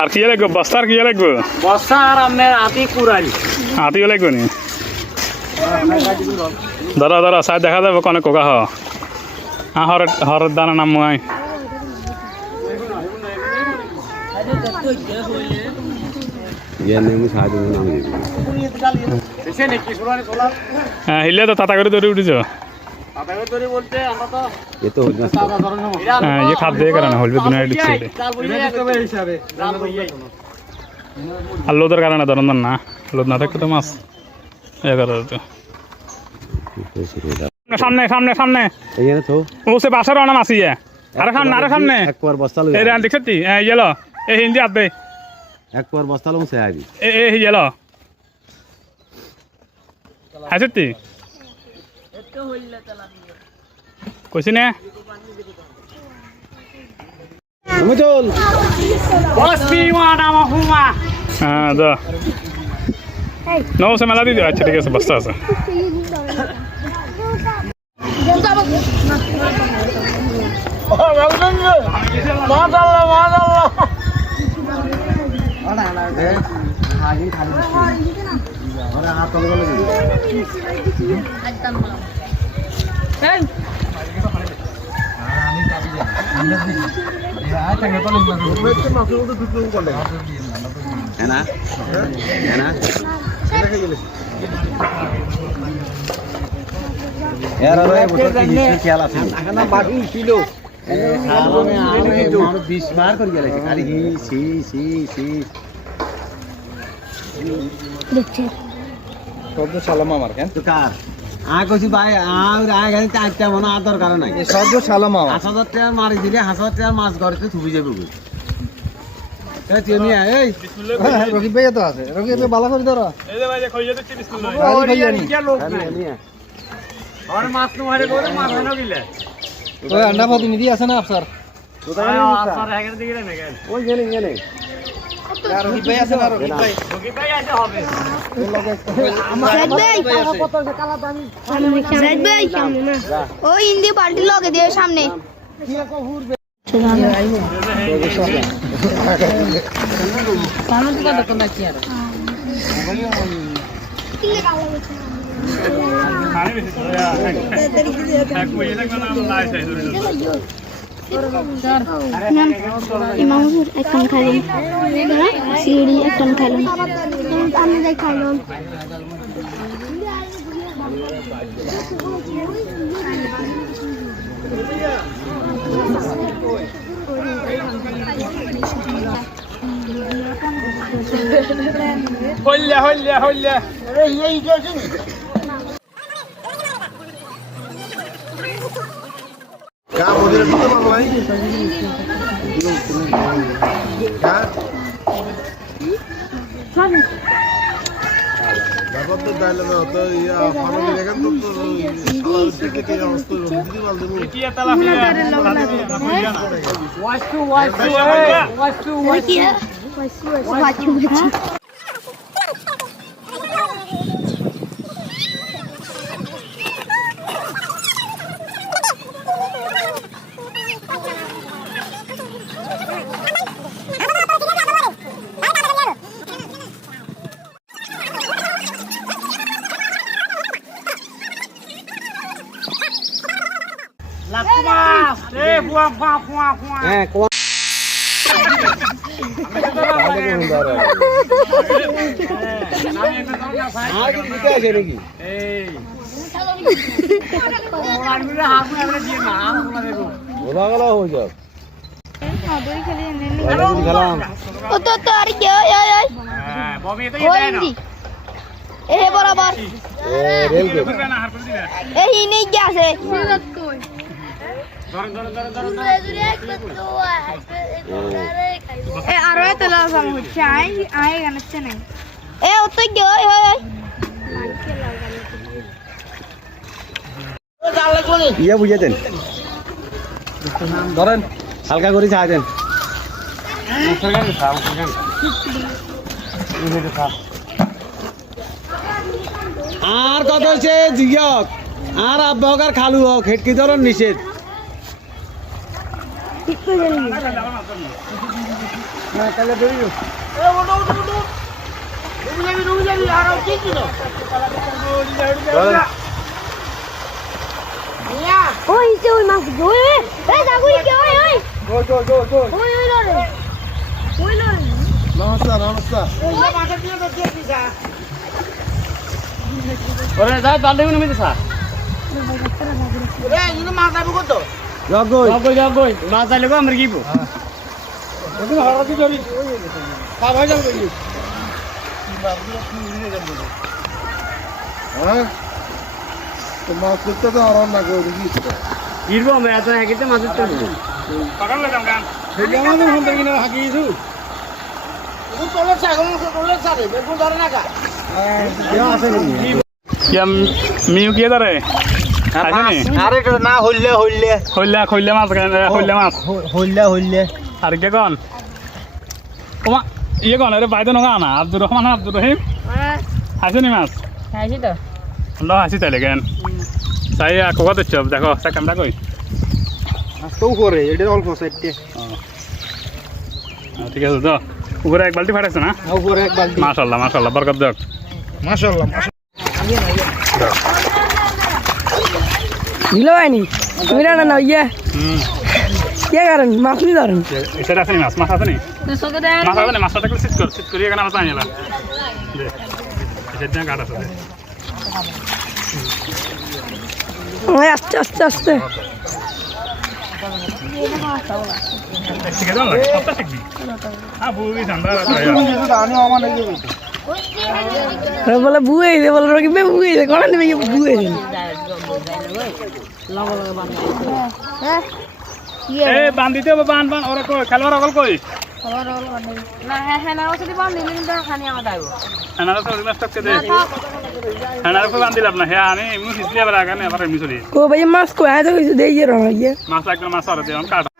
আর কি লাগবে? বস্তার কি লাগবে? বর্ষা আর আপনার হাতি কুড়াই হাতিও লাগবে নি? ধরো ধরো সাই দেখা যাবে কনে কোকা হ। হ্যাঁ হরের হরের দানা নাম সোলার হ্যাঁ হিলে তো তাতা করে ধরে উঠেছ। আপনাকে তৈরি বলতে আমরা তো এ তো হইল না সাদা ধরনের হ্যাঁ ইয়ে খাদ দিয়ে কারণে হলবে দুনিয়া দিচ্ছে চাল বইয়ে হিসাবে চাল বইয়ে আর লোদের কারণে ধরন না লোদ না থাকলে তো মাছ এ করে তো সামনে সামনে সামনে এইখানে তো ও সে বাসার অনাম আসি আরে সামনে আরে সামনে এক পর বস্তা লই এই রান দেখছি হ্যাঁ ইয়েলো এই হিন্দি আদে এক পর বস্তা লম সে আবি এ এ ইয়েলো হাসতি কইছি নে। তুমি চল বস পিওয়ানা মহুমা হ্যাঁ যা। নৌ সে মেলা দিয়ে আচ্ছা ঠিক আছে বস্তা আছে। মাশাআল্লাহ মাশাআল্লাহ। না হিস্ট্রি খেয়াল আছে এখানে বাকি ছিল বিশ মার করে গেলে খালি হি সি সি সি শব্দ সালাম আমার কেন তো কার কইছি ভাই আর আয় গেছে চারটা মনে আর দরকার নাই। শব্দ সালাম আমার হাঁস হাজার টাকার মারি দিলে হাঁস হাজার টাকার মাছ ঘরে থুবি যাবে গো এই তুই নিয়ে আয়, এই। রকিব ভাই তো আছে। রকিব ভাই ভালো করে ধরো। এই যে ভাই যে কইয়ে দিচ্ছি বিসমিল্লাহ গাড়ি ভাই জানি নিয়ে আয়। আর মাছ নোহারে করে মাছ হলো গিলে ওই আন্ডা প্রতিনিধি আছে না আফসার? আফসার হেগের দিকে রে মেগেল ওই গেলে গেলে। ও হিন্দি পাল্টি লগে দিয়ে সামনে খানে বেশি তো এক কইয়ে লাগবে না লাই চাই ধরে ইমাম হুজুর একখান খাইলেন সিঁড়ি একখান খাইলেন আমি যাই খাইলাম হইলা হইলা হইলা কি তালা ফিরে ওয়াশ টু ওয়াশ টু ওয়াশ টু ওয়াশ লাকুমা হ্যাঁ কোয়া নাকি এই আরবিরা হাফ আর ওই তো হচ্ছে আই আই গানছে নাই এ ও তো ওই ওই ইয়ে বুঝে দেন। ধরেন হালকা করে চা দেন। আর কত হচ্ছে জিয়ক আর আব্বা হোক আর খালু হোক হেটকি ধরন নিষেধ। তাহলে ধরি ওই যে ওই মাছ ওই ওই লরে নমস্কার নমস্কার ওরে যা বালতি গুলো মিতে স্যার জগই যাবই যাবই মাছ আইলে গো আমরা কিবো এখন হরাতি ধরি কা কই হ্যাঁ মাছ করতে তো আরাম না করে দিছি কিরবো আমরা এত একইতে মাছ ধরতে হবে। পাকাল লাগাম গান? সেটা আমাদের ফোন থেকে না হাকি দিছু মিউ কি আসেনি আরে এটা না? হইলে হইলে হইলা মাছ হইলা মাছ? হইলে হইলে আর কে কন? ওমা ইয়ে কন আরে বাইতো নগা না আব্দুর রহমান আব্দুর রহিম আসেনি মাছ? তো। ল হাসি তাইলে কেন? চাই কোকা দিচ্ছ দেখো সেকেন্ডটা কই তো করে এটা অল্প সাইডে ঠিক আছে তো উপরে এক বালতি ফাটাইছে না? উপরে এক বালতি। মাশাল্লাহ মাশাল্লাহ বরকত দেখ মাশাআল্লাহ দিলো হয়নি তুমি রান্না না ইয়ে কে করেন মাছ নি ধরেন এটা আছে মাছ মাছ আছে নি মাছ আছে মাছটা দেখলে সিট কর সিট করি এখানে মাছ আনিলা দে এটা কাট আছে ওই আস্তে আস্তে আস্তে শিখে দাও না সবটা শিখবি হ্যাঁ বুঝি ঠান্ডা আমি আমার ওরা বলে বুয়ে দে বলে রকি বে বুয়ে দে কোন নেবে বুয়ে দে এ বান দিতে হবে বান বান ওরা কই খেলোয়াড় অকল কই? এনারা তো রিমাস টককে দে। এনারা কই বান দিলাম না হ্যাঁ আমি এমনি হিসলি আবার আগানে আবার এমনি চলি। কো ভাই মাছ কো আয় তো কিছু দেই ইয়ে মাছ লাগলে মাছ আর দিলাম কাটা।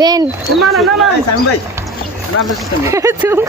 দেন না না না। না সাম ভাই নাম সিস্টেম তুমি। এ এ রুক রুক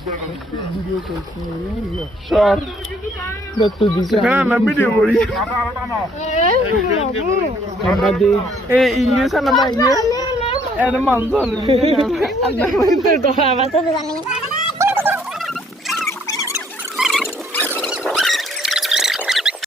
ঘুরে নে তো কি হই এই দেখুন জনসংখ্যা একটু বেশি এ না না ইয়ে এর মানজন তো জানি